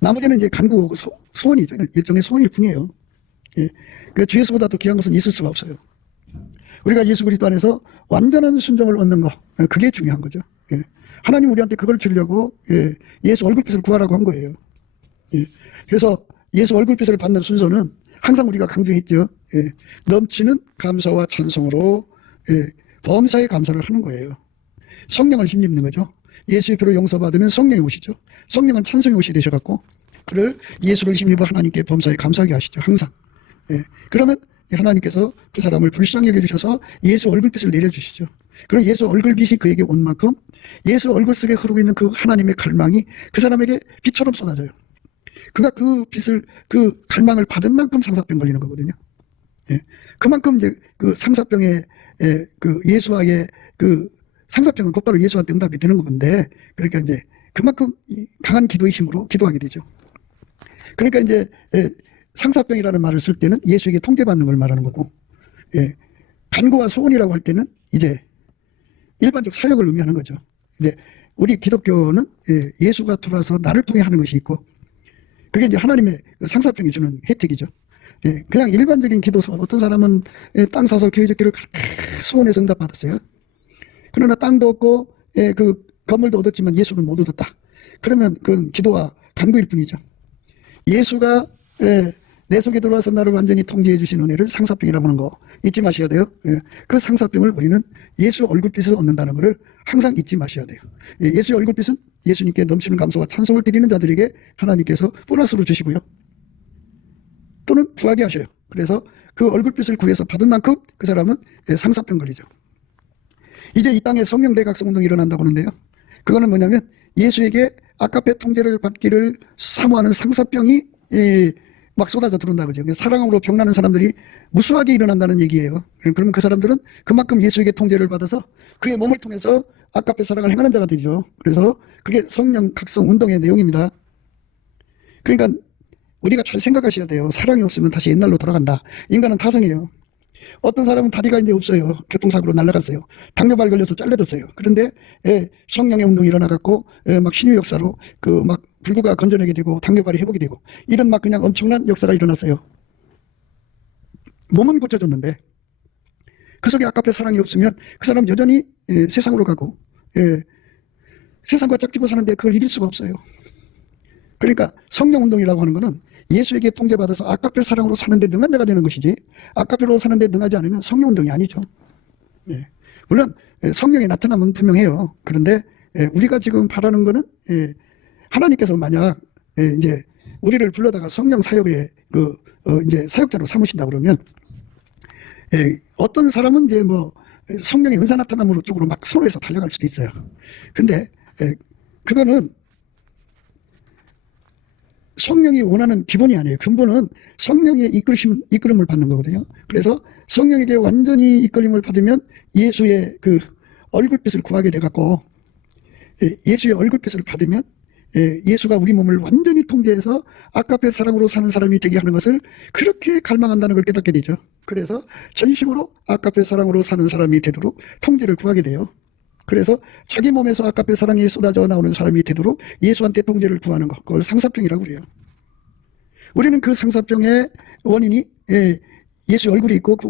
나머지는 이제 간구 소원이죠. 일종의 소원일 뿐이에요. 예, 그 주 예수보다 더 귀한 것은 있을 수가 없어요. 우리가 예수 그리스도 안에서 완전한 순종을 얻는 거, 그게 중요한 거죠. 예. 하나님 우리한테 그걸 주려고, 예, 예수 얼굴빛을 구하라고 한 거예요. 예. 그래서 예수 얼굴빛을 받는 순서는 항상 우리가 강조했죠. 예. 넘치는 감사와 찬송으로, 예, 범사에 감사를 하는 거예요. 성령을 힘입는 거죠. 예수의 피로 용서받으면 성령이 오시죠. 성령은 찬송의 옷이 되셔갖고 그를 예수를 힘입어 하나님께 범사에 감사하게 하시죠. 항상. 예. 그러면 하나님께서 그 사람을 불쌍히 여겨주셔서 예수 얼굴빛을 내려주시죠. 그럼 예수 얼굴빛이 그에게 온 만큼 예수 얼굴 속에 흐르고 있는 그 하나님의 갈망이 그 사람에게 빛처럼 쏟아져요. 그가 그 빛을, 그 갈망을 받은 만큼 상사병 걸리는 거거든요. 예. 그만큼 이제 그 상사병의, 그 예수와의 그 상사병은 곧바로 예수한테 응답이 되는 건데, 그러니까 이제 그만큼 강한 기도의 힘으로 기도하게 되죠. 그러니까 이제 상사병이라는 말을 쓸 때는 예수에게 통제받는 걸 말하는 거고, 예, 간구와 소원이라고 할 때는 이제 일반적 사역을 의미하는 거죠. 근데 우리 기독교는 예수가 들어와서 나를 통해 하는 것이 있고, 그게 이제 하나님의 상사병이 주는 혜택이죠. 예, 그냥 일반적인 기도 소원, 어떤 사람은 땅 사서 교회 짓기를 소원해서 응답받았어요. 그러나 땅도 얻고, 예, 그 건물도 얻었지만 예수는 못 얻었다. 그러면 그건 기도와 간구일 뿐이죠. 예수가, 예, 내 속에 들어와서 나를 완전히 통제해 주신 은혜를 상사병이라고 하는 거 잊지 마셔야 돼요. 예, 그 상사병을 우리는 예수 얼굴빛에서 얻는다는 것을 항상 잊지 마셔야 돼요. 예, 예수의 얼굴빛은 예수님께 넘치는 감사와 찬송을 드리는 자들에게 하나님께서 보너스로 주시고요. 또는 구하게 하셔요. 그래서 그 얼굴빛을 구해서 받은 만큼 그 사람은 상사병 걸리죠. 이제 이 땅에 성령 대각성 운동이 일어난다고 하는데요. 그거는 뭐냐면 예수에게 아까페 통제를 받기를 사모하는 상사병이 막 쏟아져 들어온다 그죠. 사랑으로 병나는 사람들이 무수하게 일어난다는 얘기예요. 그러면 그 사람들은 그만큼 예수에게 통제를 받아서 그의 몸을 통해서 아까페 사랑을 행하는 자가 되죠. 그래서 그게 성령 각성 운동의 내용입니다. 그러니까 우리가 잘 생각하셔야 돼요. 사랑이 없으면 다시 옛날로 돌아간다. 인간은 타성이에요. 어떤 사람은 다리가 이제 없어요. 교통사고로 날아갔어요. 당뇨발 걸려서 잘려졌어요. 그런데 성령의 운동이 일어나갖고 막 신유 역사로 그 막 불구가 건전하게 되고 당뇨발이 회복이 되고 이런 막 그냥 엄청난 역사가 일어났어요. 몸은 고쳐졌는데 그 속에 아까페 사랑이 없으면 그 사람 여전히 세상으로 가고 세상과 짝지고 사는데 그걸 이길 수가 없어요. 그러니까 성령 운동이라고 하는 거는 예수에게 통제받아서 아까페 사랑으로 사는데 능한 자가 되는 것이지 아까페로 사는데 능하지 않으면 성령 운동이 아니죠. 예. 물론 성령의 나타남은 분명해요. 그런데 우리가 지금 바라는 거는 하나님께서 만약 이제 우리를 불러다가 성령 사역에 이제 사역자로 삼으신다 그러면 어떤 사람은 이제 뭐 성령의 은사 나타남으로 쪽으로 막 선호해서 달려갈 수도 있어요. 근데 그거는 성령이 원하는 기본이 아니에요. 근본은 성령의 이끌음을 받는 거거든요. 그래서 성령에게 완전히 이끌림을 받으면 예수의 그 얼굴빛을 구하게 돼갖고 예수의 얼굴빛을 받으면 예수가 우리 몸을 완전히 통제해서 아까페 사랑으로 사는 사람이 되게 하는 것을 그렇게 갈망한다는 걸 깨닫게 되죠. 그래서 전심으로 아까페 사랑으로 사는 사람이 되도록 통제를 구하게 돼요. 그래서 자기 몸에서 아까페 사랑이 쏟아져 나오는 사람이 되도록 예수한테 통제를 구하는 것, 그걸 상사병이라고 그래요. 우리는 그 상사병의 원인이 예수의 얼굴이 있고 그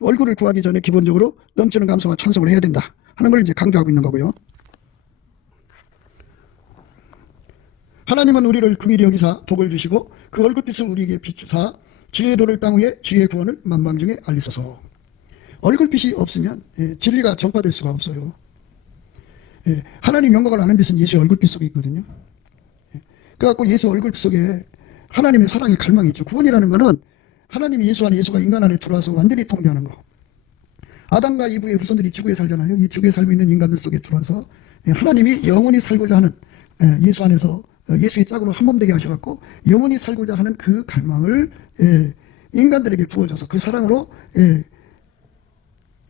얼굴을 구하기 전에 기본적으로 넘치는 감사와 찬송을 해야 된다 하는 걸 이제 강조하고 있는 거고요. 하나님은 우리를 긍휼히 여기사 복을 주시고 그 얼굴빛을 우리에게 비추사 지혜의 도를 땅 위에 지혜의 구원을 만방중에 알리소서. 얼굴빛이 없으면 진리가 전파될 수가 없어요. 하나님 영광을 아는 빛은 예수의 얼굴빛 속에 있거든요. 그래갖고 예수 얼굴빛 속에 하나님의 사랑의 갈망이 있죠. 구원이라는 거는 하나님이 예수 안에, 예수가 인간 안에 들어와서 완전히 통제하는 거. 아담과 이브의 후손들이 지구에 살잖아요. 이 지구에 살고 있는 인간들 속에 들어와서 하나님이 영원히 살고자 하는 예수 안에서 예수의 짝으로 한 몸 되게 하셔갖고 영원히 살고자 하는 그 갈망을 인간들에게 부어줘서 그 사랑으로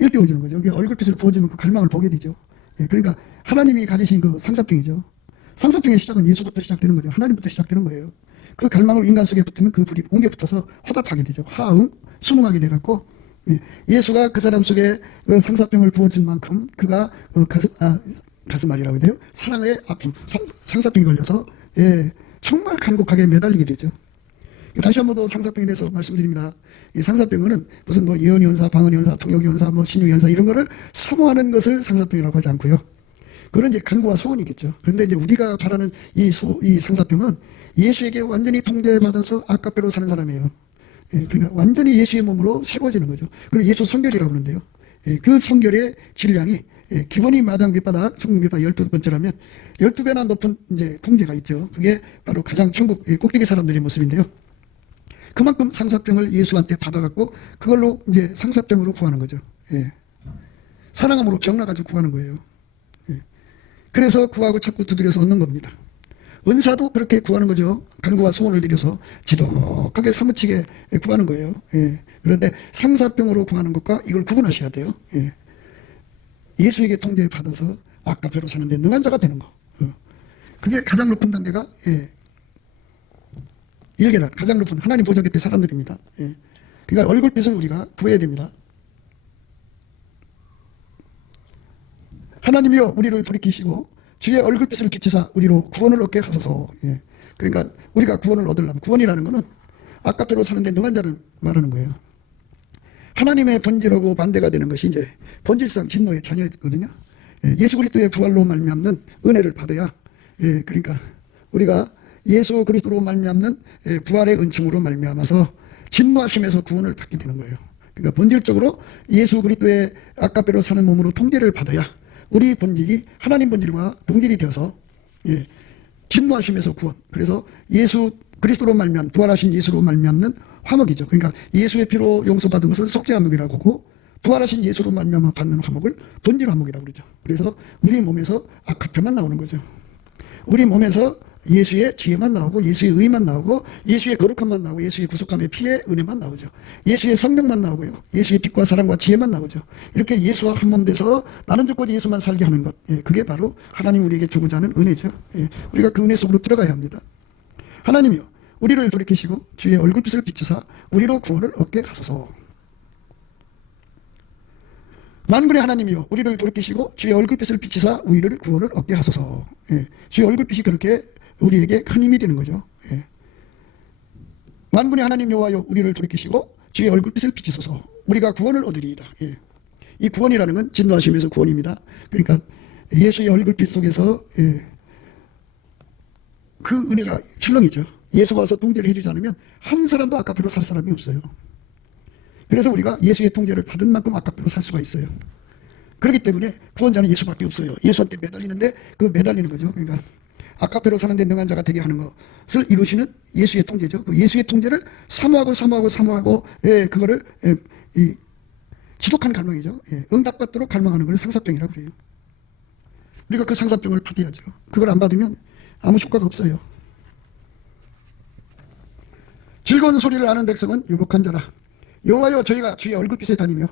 일깨워주는 거죠. 이게 얼굴빛을 부어주면 그 갈망을 보게 되죠. 예, 그러니까 하나님이 가지신 그 상사병이죠. 상사병의 시작은 예수부터 시작되는 거죠. 하나님부터 시작되는 거예요. 그 갈망을 인간 속에 붙으면 그 불이 옮겨 붙어서 화답하게 되죠. 화응, 순응하게 돼갖고, 예수가 그 사람 속에 그 상사병을 부어준 만큼 그가 가슴앓이라고 해야 돼요. 사랑의 아픔, 상사병이 걸려서, 예, 정말 간곡하게 매달리게 되죠. 다시 한 번 더 상사병에 대해서 말씀드립니다. 이 상사병은 무슨 뭐 예언연사, 방언연사, 통역연사, 뭐 신유연사 이런 거를 사모하는 것을 상사병이라고 하지 않고요. 그건 이제 간구와 소원이겠죠. 그런데 이제 우리가 바라는 이 상사병은 예수에게 완전히 통제받아서 아까페로 사는 사람이에요. 예, 그러니까 완전히 예수의 몸으로 새로워지는 거죠. 그걸 예수 성결이라고 그러는데요. 예, 그 성결의 질량이, 예, 기본이 마당 밑바닥, 천국 밑바닥 12번째라면 12배나 높은 이제 통제가 있죠. 그게 바로 가장 천국 꼭대기 사람들의 모습인데요. 그만큼 상사병을 예수한테 받아갖고 그걸로 이제 상사병으로 구하는 거죠. 예. 사랑함으로 병나가지고 구하는 거예요. 예. 그래서 구하고 찾고 두드려서 얻는 겁니다. 은사도 그렇게 구하는 거죠. 간구와 소원을 드려서 지독하게 사무치게 구하는 거예요. 예. 그런데 상사병으로 구하는 것과 이걸 구분하셔야 돼요. 예. 예수에게 통제받아서 아까배로 사는데 능한 자가 되는 거. 그게 가장 높은 단계가, 예, 일계단 가장 높은 하나님 보좌 곁에 사람들입니다. 예. 그러니까 얼굴빛을 우리가 구해야 됩니다. 하나님이여 우리를 돌이키시고 주의 얼굴빛을 비추사 우리로 구원을 얻게 하소서. 예. 그러니까 우리가 구원을 얻으려면, 구원이라는 것은 아까페로 사는데 능한 자를 말하는 거예요. 하나님의 본질하고 반대가 되는 것이 이제 본질상 진노의 자녀거든요. 예. 예수 그리스도의 부활로 말미암는 은혜를 받아야, 예, 그러니까 우리가 예수 그리스도로 말미암는 부활의 은총으로 말미암아서 진노하심에서 구원을 받게 되는 거예요. 그러니까 본질적으로 예수 그리스도의 아까배로 사는 몸으로 통제를 받아야 우리 본질이 하나님 본질과 동질이 되어서, 예, 진노하심에서 구원. 그래서 예수 그리스도로 말미암, 부활하신 예수로 말미암는 화목이죠. 그러니까 예수의 피로 용서받은 것을 속죄 화목이라고 하고, 부활하신 예수로 말미암아 받는 화목을 본질 화목이라고 그러죠. 그래서 우리 몸에서 아까페만 나오는 거죠. 우리 몸에서 예수의 지혜만 나오고, 예수의 의만 나오고, 예수의 거룩함만 나오고, 예수의 구속함의 피의 은혜만 나오죠. 예수의 성령만 나오고요. 예수의 빛과 사랑과 지혜만 나오죠. 이렇게 예수와 한 몸 돼서 나는 죽고자 예수만 살게 하는 것, 예, 그게 바로 하나님 우리에게 주고자 하는 은혜죠. 예, 우리가 그 은혜 속으로 들어가야 합니다. 하나님이여 우리를 돌이키시고 주의 얼굴빛을 비추사 우리로 구원을 얻게 하소서. 만군의 하나님이여 우리를 돌이키시고 주의 얼굴빛을 비추사 우리를 구원을 얻게 하소서. 예, 주의 얼굴빛이 그렇게 우리에게 큰 힘이 되는 거죠. 예. 만군의 하나님 여호와여 우리를 돌이키시고 주의 얼굴빛을 비추소서 우리가 구원을 얻으리이다. 예. 이 구원이라는 건 진노하심에서 구원입니다. 그러니까 예수의 얼굴빛 속에서, 예, 그 은혜가 출렁이죠. 예수가 와서 통제를 해주지 않으면 한 사람도 아까페로 살 사람이 없어요. 그래서 우리가 예수의 통제를 받은 만큼 아까페로 살 수가 있어요. 그렇기 때문에 구원자는 예수밖에 없어요. 예수한테 매달리는데 그 매달리는 거죠. 그러니까 아까페로 사는데 능한 자가 되게 하는 것을 이루시는 예수의 통제죠. 그 예수의 통제를 사모하고, 예, 그거를, 예, 이 지독한 갈망이죠. 예, 응답받도록 갈망하는 걸 상사병이라고 그래요. 우리가 그 상사병을 받아야죠. 그걸 안 받으면 아무 효과가 없어요. 즐거운 소리를 아는 백성은 유복한 자라. 여호와여 저희가 주의 얼굴빛에 다니며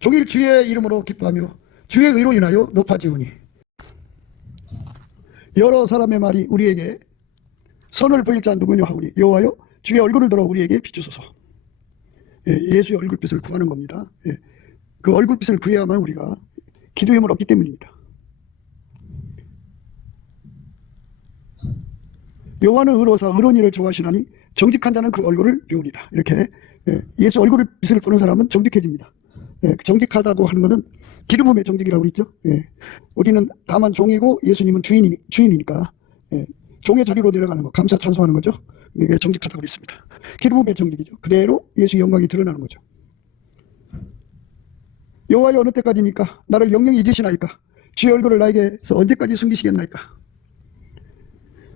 종일 주의 이름으로 기뻐하며 주의 의로 인하여 높아지오니 여러 사람의 말이 우리에게 선을 보일 자 누구냐 하오니 여호와여 주의 얼굴을 들어 우리에게 비추소서. 예, 예수의 얼굴빛을 구하는 겁니다. 예, 그 얼굴빛을 구해야만 우리가 기도의 힘을 얻기 때문입니다. 여호와는 의로사 의로운 일을 좋아하시나니 정직한 자는 그 얼굴을 배우리다. 이렇게, 예, 예수 얼굴빛을 보는 사람은 정직해집니다. 예, 정직하다고 하는 것은 기름 부음의 정직이라고 그랬죠. 예, 우리는 다만 종이고 예수님은 주인이니까, 예, 종의 자리로 내려가는 거, 감사 찬송하는 거죠. 이게 정직하다고 그랬습니다. 기름 부음의 정직이죠. 그대로 예수의 영광이 드러나는 거죠. 여호와여 어느 때까지니까 나를 영영히 잊으시나이까 주의 얼굴을 나에게서 언제까지 숨기시겠나이까.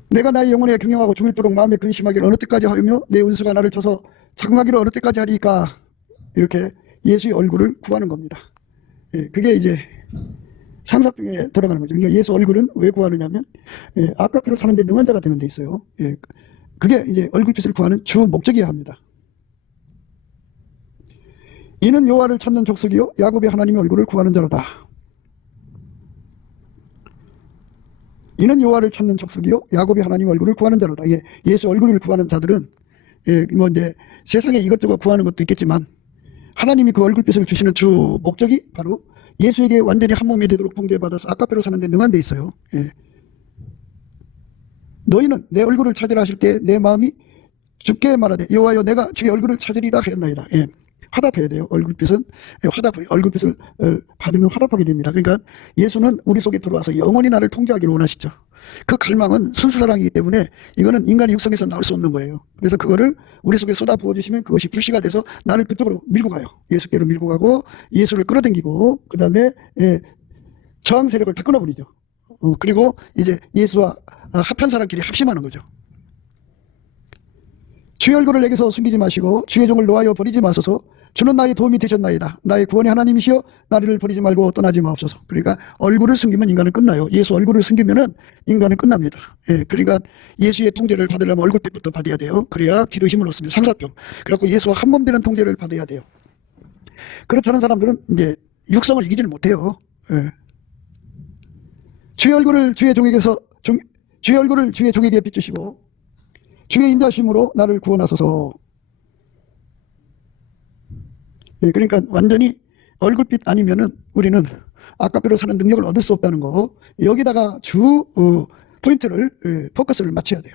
내가 나의 영혼에 경영하고 죽일도록 마음에 근심하기를 어느 때까지 하며 내 은수가 나를 쳐서 자궁하기를 어느 때까지 하리까. 이렇게 예수의 얼굴을 구하는 겁니다. 예, 그게 이제 상사병에 들어가는 거죠. 그러니까 예수 얼굴은 왜 구하느냐면, 예, 아까페로 사는데 능한 자가 되는 데 있어요. 예, 그게 이제 얼굴빛을 구하는 주 목적이어야 합니다. 이는 여호와를 찾는 족속이요 야곱의 하나님의 얼굴을 구하는 자로다. 이는 여호와를 찾는 족속이요 야곱의 하나님의 얼굴을 구하는 자로다. 예, 예수 얼굴을 구하는 자들은 뭐 이제 세상에 이것저것 구하는 것도 있겠지만 하나님이 그 얼굴빛을 주시는 주 목적이 바로 예수에게 완전히 한 몸이 되도록 통제받아서 아까페로 사는 데 능한 데 있어요. 예. 너희는 내 얼굴을 찾으라 하실 때 내 마음이 주께 말하되 여호와여 내가 주의 얼굴을 찾으리다 하였나이다. 예. 화답해야 돼요. 얼굴빛은 얼굴빛을 받으면 화답하게 됩니다. 그러니까 예수는 우리 속에 들어와서 영원히 나를 통제하기를 원하시죠. 그 갈망은 순수 사랑이기 때문에 이거는 인간의 육성에서 나올 수 없는 거예요. 그래서 그거를 우리 속에 쏟아 부어주시면 그것이 불씨가 돼서 나를 그쪽으로 밀고 가요. 예수께로 밀고 가고 예수를 끌어당기고 그 다음에 저항 세력을 다 끊어버리죠. 그리고 이제 예수와 합한 사람끼리 합심하는 거죠. 주의 얼굴을 내게서 숨기지 마시고 주의 종을 놓아여 버리지 마소서. 주는 나의 도움이 되셨나이다. 나의 구원의 하나님이시여 나를 버리지 말고 떠나지 마옵소서. 그러니까 얼굴을 숨기면 인간은 끝나요. 예수 얼굴을 숨기면은 인간은 끝납니다. 예, 그러니까 예수의 통제를 받으려면 얼굴빛부터 받아야 돼요. 그래야 기도 힘을 얻습니다. 상사병. 그래갖고 예수와 한 몸 되는 통제를 받아야 돼요. 그렇지 않은 사람들은 이제 육성을 이기지를 못해요. 예. 주의 얼굴을 주의 종에게 비추시고 주의 인자심으로 나를 구원하소서. 예, 그러니까 완전히 얼굴빛 아니면은 우리는 아까배로 사는 능력을 얻을 수 없다는 거. 여기다가 포인트를 포커스를 맞춰야 돼요.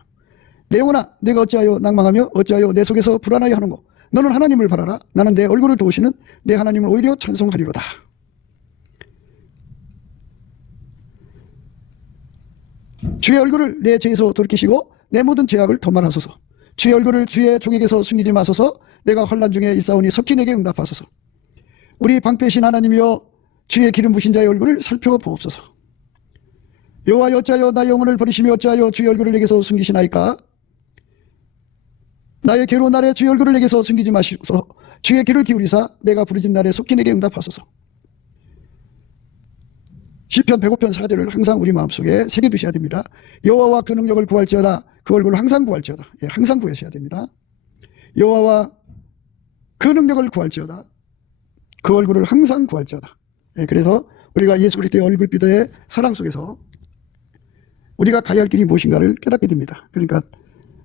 내 영혼아 내가 어찌하여 낭망하며 어찌하여 내 속에서 불안하여 하는고. 너는 하나님을 바라라. 나는 내 얼굴을 도우시는 내 하나님을 오히려 찬송하리로다. 주의 얼굴을 내 죄에서 돌이키시고 내 모든 죄악을 도말하소서. 주의 얼굴을 주의 종에게서 숨기지 마소서. 내가 환난 중에 있사오니 속히 내게 응답하소서. 우리 방패신 하나님이여 주의 기름 부신 자의 얼굴을 살펴보옵소서. 여호와여 어찌하여 나의 영혼을 버리시며 어찌하여 주의 얼굴을 내게서 숨기시나이까. 나의 괴로운 날에 주의 얼굴을 내게서 숨기지 마시소서. 주의 귀를 기울이사 내가 부르짖는 날에 속히 내게 응답하소서. 시편 105편 4절을 항상 우리 마음속에 새겨두셔야 됩니다. 여호와와 그 능력을 구할지어다. 그 얼굴을 항상 구할지어다. 예, 항상 구하셔야 됩니다. 여호와와 그 능력을 구할지어다. 그 얼굴을 항상 구할지어다. 예, 그래서 우리가 예수 그리스도의 얼굴빛의 사랑 속에서 우리가 가야 할 길이 무엇인가를 깨닫게 됩니다. 그러니까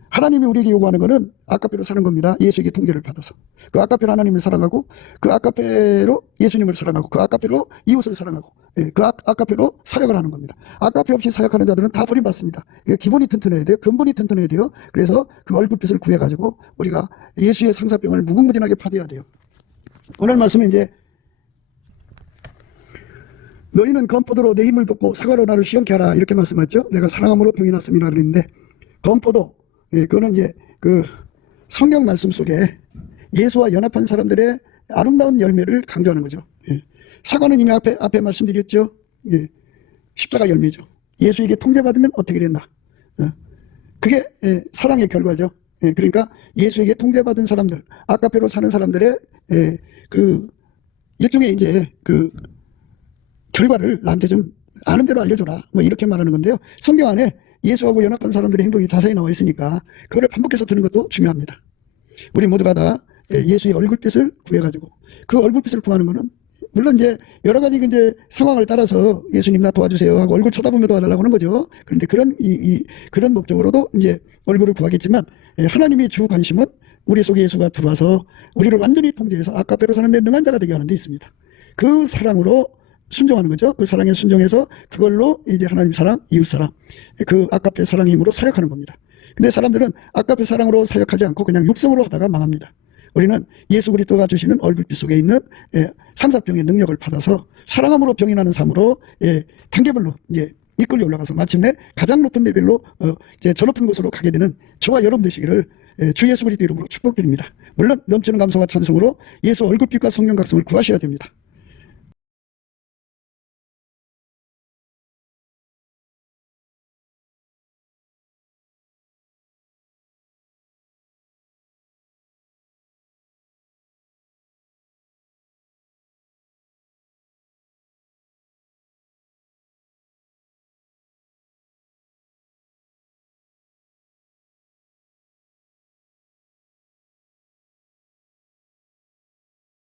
하나님이 우리에게 요구하는 것은 아까페로 사는 겁니다. 예수에게 통제를 받아서. 그 아까페로 하나님을 사랑하고 그 아까페로 예수님을 사랑하고 그 아까페로 이웃을 사랑하고 그 아까페로 사역을 하는 겁니다. 아까페 없이 사역하는 자들은 다 버림받습니다. 기본이 튼튼해야 돼요. 근본이 튼튼해야 돼요. 그래서 그 얼굴빛을 구해가지고 우리가 예수의 상사병을 무궁무진하게 파괴해야 돼요. 오늘 말씀은 이제 너희는 건포도로 내 힘을 돕고 사과로 나를 시험케 하라 이렇게 말씀하죠. 내가 사랑함으로 병이 났음이라 그랬는데 건포도 그거는 이제 그 성경 말씀 속에 예수와 연합한 사람들의 아름다운 열매를 강조하는 거죠. 사과는 이미 앞에 말씀드렸죠. 십자가 열매죠. 예수에게 통제받으면 어떻게 된다. 그게 사랑의 결과죠. 그러니까 예수에게 통제받은 사람들, 아까페로 사는 사람들의 그 일종의 이제 그 결과를 나한테 좀 아는 대로 알려줘라. 뭐 이렇게 말하는 건데요. 성경 안에 예수하고 연합한 사람들의 행동이 자세히 나와 있으니까 그거를 반복해서 듣는 것도 중요합니다. 우리 모두가 다 예수의 얼굴빛을 구해가지고 그 얼굴빛을 구하는 거는 물론 이제 여러 가지 이제 상황을 따라서 예수님 나 도와주세요 하고 얼굴 쳐다보며 도와달라고 하는 거죠. 그런데 그런 목적으로도 이제 얼굴을 구하겠지만 하나님의 주 관심은 우리 속에 예수가 들어와서 우리를 완전히 통제해서 아까페로 사는데 능한 자가 되게 하는 데 있습니다. 그 사랑으로 순종하는 거죠. 그 사랑에 순종해서 그걸로 이제 하나님 사랑, 이웃 사랑, 그 아까페 사랑의 힘으로 사역하는 겁니다. 근데 사람들은 아까페 사랑으로 사역하지 않고 그냥 육성으로 하다가 망합니다. 우리는 예수 그리스도가 주시는 얼굴빛 속에 있는 상사병의 능력을 받아서 사랑함으로 병이 나는 삶으로 단계별로 이제 이끌려 올라가서 마침내 가장 높은 레벨로 이제 저 높은 곳으로 가게 되는 저와 여러분 되시기를 주 예수 그리스도 이름으로 축복드립니다. 물론 넘치는 감사와 찬송으로 예수 얼굴빛과 성령 각성을 구하셔야 됩니다.